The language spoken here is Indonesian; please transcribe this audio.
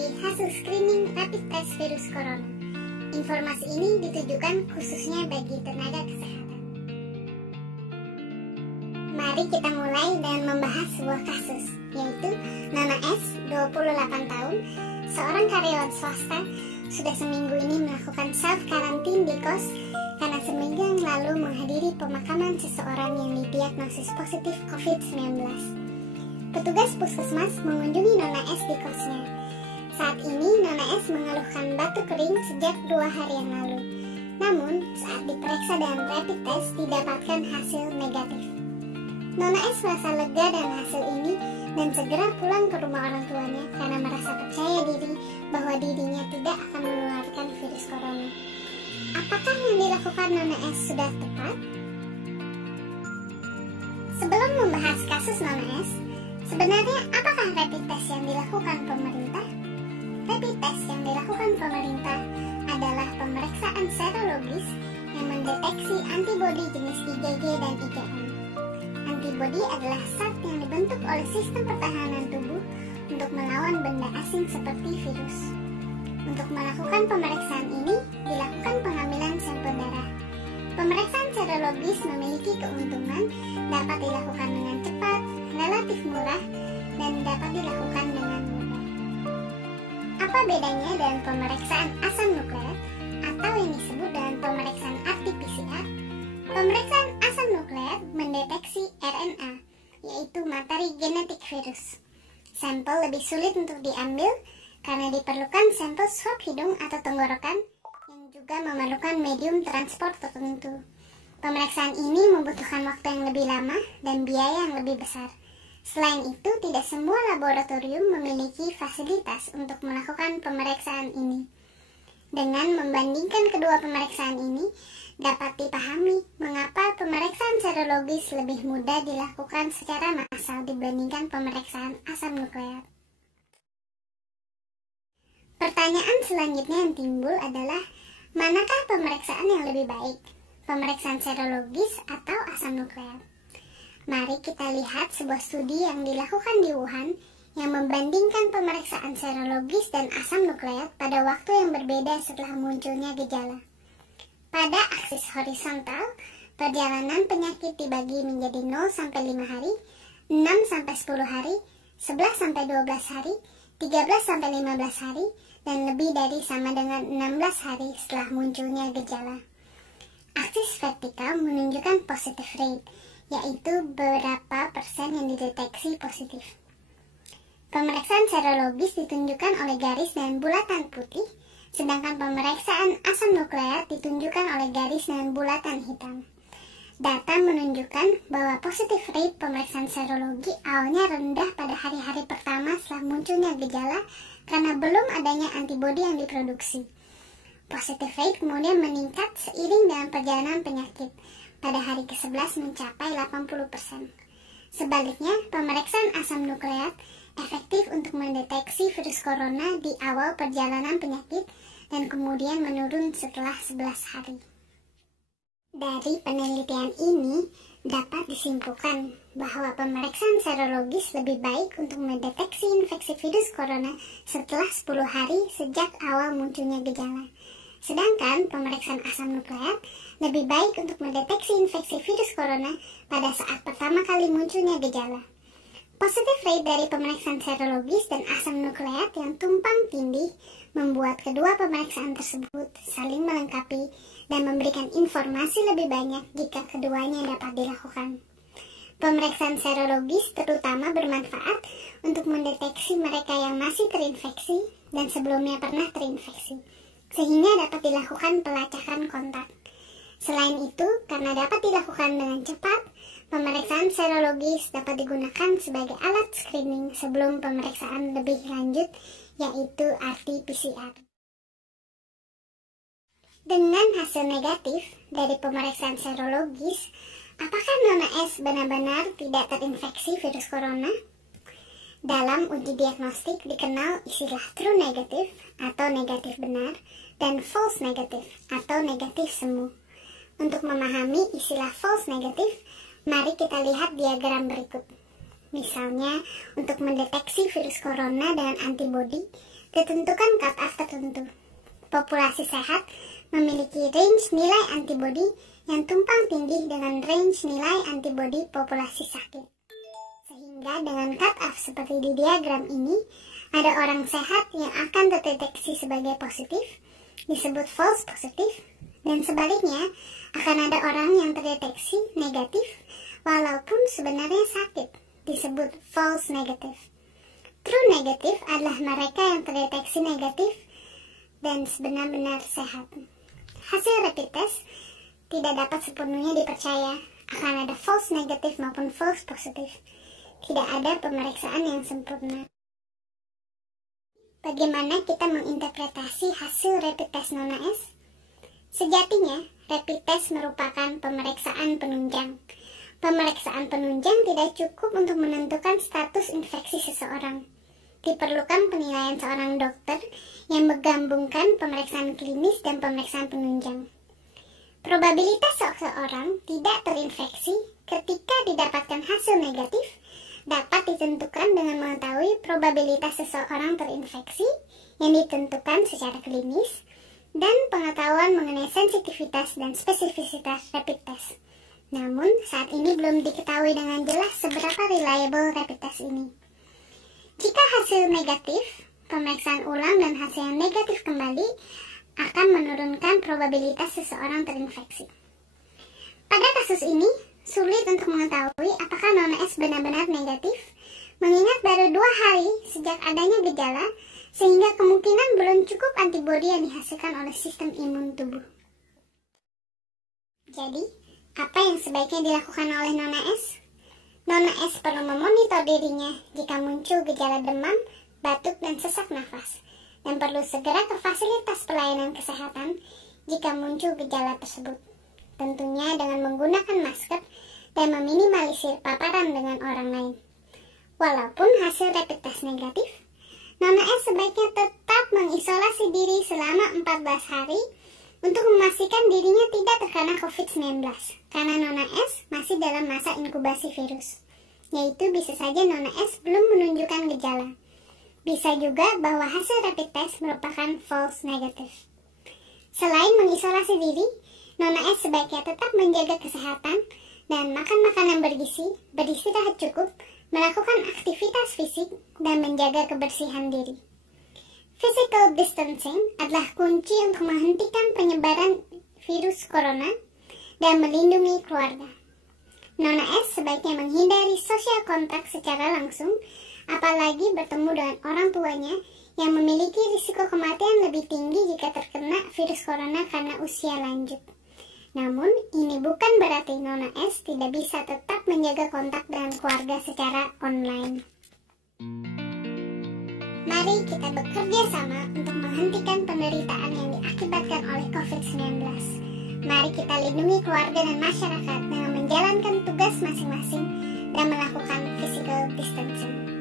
mengikuti hasil screening rapid test virus corona. Informasi ini ditujukan khususnya bagi tenaga kesehatan. Mari kita mulai dengan membahas sebuah kasus, yaitu Nona S, 28 tahun, seorang karyawan swasta, sudah seminggu ini melakukan self-karantin di kos karena seminggu yang lalu menghadiri pemakaman seseorang yang didiagnosis positif COVID-19. Petugas puskesmas mengunjungi Nona S di kosnya. Saat ini Nona S mengeluhkan batuk kering sejak 2 hari yang lalu. Namun, saat diperiksa dengan rapid test didapatkan hasil negatif. Nona S merasa lega dengan hasil ini dan segera pulang ke rumah orang tuanya karena merasa percaya diri bahwa dirinya tidak akan menularkan virus corona. Apakah yang dilakukan Nona S sudah tepat? Sebelum membahas kasus Nona S, sebenarnya apakah rapid test yang dilakukan pemerintah? Rapid test yang dilakukan pemerintah adalah pemeriksaan serologis yang mendeteksi antibodi jenis IgG dan IgM. Antibodi adalah zat yang dibentuk oleh sistem pertahanan tubuh untuk melawan benda asing seperti virus. Untuk melakukan pemeriksaan ini, dilakukan pengambilan sampel darah. Pemeriksaan serologis memiliki keuntungan dapat dilakukan dengan cepat, relatif murah, dan dapat dilakukan dengan mudah. Apa bedanya dengan pemeriksaan asam nukleat atau yang disebut dengan pemeriksaan RT-PCR? Pemeriksaan asam nukleat mendeteksi RNA, yaitu materi genetik virus. Sampel lebih sulit untuk diambil karena diperlukan sampel swab hidung atau tenggorokan yang juga memerlukan medium transport tertentu. Pemeriksaan ini membutuhkan waktu yang lebih lama dan biaya yang lebih besar. Selain itu, tidak semua laboratorium memiliki fasilitas untuk melakukan pemeriksaan ini. Dengan membandingkan kedua pemeriksaan ini, dapat dipahami mengapa pemeriksaan serologis lebih mudah dilakukan secara massal dibandingkan pemeriksaan asam nukleat. Pertanyaan selanjutnya yang timbul adalah, manakah pemeriksaan yang lebih baik? Pemeriksaan serologis atau asam nukleat? Mari kita lihat sebuah studi yang dilakukan di Wuhan yang membandingkan pemeriksaan serologis dan asam nukleat pada waktu yang berbeda setelah munculnya gejala. Pada aksis horizontal, perjalanan penyakit dibagi menjadi 0-5 hari, 6-10 hari, 11-12 hari, 13-15 hari, dan lebih dari sama dengan 16 hari setelah munculnya gejala. Aksis vertikal menunjukkan positive rate, yaitu berapa persen yang dideteksi positif. Pemeriksaan serologis ditunjukkan oleh garis dan bulatan putih, sedangkan pemeriksaan asam nukleat ditunjukkan oleh garis dan bulatan hitam. Data menunjukkan bahwa positive rate pemeriksaan serologi awalnya rendah pada hari-hari pertama setelah munculnya gejala karena belum adanya antibodi yang diproduksi. Positive rate kemudian meningkat seiring dengan perjalanan penyakit. Pada hari ke-11 mencapai 80%. Sebaliknya, pemeriksaan asam nukleat efektif untuk mendeteksi virus corona di awal perjalanan penyakit dan kemudian menurun setelah 11 hari. Dari penelitian ini, dapat disimpulkan bahwa pemeriksaan serologis lebih baik untuk mendeteksi infeksi virus corona setelah 10 hari sejak awal munculnya gejala. Sedangkan pemeriksaan asam nukleat lebih baik untuk mendeteksi infeksi virus corona pada saat pertama kali munculnya gejala. Positive rate dari pemeriksaan serologis dan asam nukleat yang tumpang tindih membuat kedua pemeriksaan tersebut saling melengkapi dan memberikan informasi lebih banyak jika keduanya dapat dilakukan. Pemeriksaan serologis terutama bermanfaat untuk mendeteksi mereka yang masih terinfeksi dan sebelumnya pernah terinfeksi, sehingga dapat dilakukan pelacakan kontak. Selain itu, karena dapat dilakukan dengan cepat, pemeriksaan serologis dapat digunakan sebagai alat screening sebelum pemeriksaan lebih lanjut, yaitu RT-PCR. Dengan hasil negatif dari pemeriksaan serologis, apakah Nona S benar-benar tidak terinfeksi virus corona? Dalam uji diagnostik dikenal istilah true negative atau negatif benar dan false negative atau negatif semu. Untuk memahami istilah false negative, mari kita lihat diagram berikut. Misalnya, untuk mendeteksi virus corona dengan antibodi, ditentukan cut-off tertentu. Populasi sehat memiliki range nilai antibodi yang tumpang tindih dengan range nilai antibodi populasi sakit. Sehingga dengan cut-off seperti di diagram ini, ada orang sehat yang akan terdeteksi sebagai positif, disebut false positif, dan sebaliknya akan ada orang yang terdeteksi negatif walaupun sebenarnya sakit, disebut false negative. True negative adalah mereka yang terdeteksi negatif dan benar-benar sehat. Hasil rapid test tidak dapat sepenuhnya dipercaya, akan ada false negative maupun false positif. Tidak ada pemeriksaan yang sempurna. Bagaimana kita menginterpretasi hasil rapid test Nona S? Sejatinya, rapid test merupakan pemeriksaan penunjang. Pemeriksaan penunjang tidak cukup untuk menentukan status infeksi seseorang. Diperlukan penilaian seorang dokter yang menggabungkan pemeriksaan klinis dan pemeriksaan penunjang. Probabilitas seseorang tidak terinfeksi ketika didapatkan hasil negatif dapat ditentukan dengan mengetahui probabilitas seseorang terinfeksi yang ditentukan secara klinis dan pengetahuan mengenai sensitivitas dan spesifisitas rapid test. Namun, saat ini belum diketahui dengan jelas seberapa reliable rapid test ini. Jika hasil negatif, pemeriksaan ulang dan hasil yang negatif kembali akan menurunkan probabilitas seseorang terinfeksi. Pada kasus ini, sulit untuk mengetahui apakah Nona S benar-benar negatif, mengingat baru 2 hari sejak adanya gejala, sehingga kemungkinan belum cukup antibodi yang dihasilkan oleh sistem imun tubuh. Jadi, apa yang sebaiknya dilakukan oleh Nona S? Nona S perlu memonitor dirinya jika muncul gejala demam, batuk, dan sesak nafas, dan perlu segera ke fasilitas pelayanan kesehatan jika muncul gejala tersebut. Tentunya dengan menggunakan masker dan meminimalisir paparan dengan orang lain. Walaupun hasil rapid test negatif, Nona S sebaiknya tetap mengisolasi diri selama 14 hari untuk memastikan dirinya tidak terkena COVID-19, karena Nona S masih dalam masa inkubasi virus, yaitu bisa saja Nona S belum menunjukkan gejala. Bisa juga bahwa hasil rapid test merupakan false negative. Selain mengisolasi diri, Nona S sebaiknya tetap menjaga kesehatan dan makan makanan bergizi, beristirahat cukup, melakukan aktivitas fisik, dan menjaga kebersihan diri. Physical distancing adalah kunci untuk menghentikan penyebaran virus corona dan melindungi keluarga. Nona S sebaiknya menghindari sosial kontak secara langsung, apalagi bertemu dengan orang tuanya yang memiliki risiko kematian lebih tinggi jika terkena virus corona karena usia lanjut. Namun, ini bukan berarti Nona S tidak bisa tetap menjaga kontak dengan keluarga secara online. Mari kita bekerja sama untuk menghentikan penderitaan yang diakibatkan oleh COVID-19. Mari kita lindungi keluarga dan masyarakat dengan menjalankan tugas masing-masing dan melakukan physical distancing.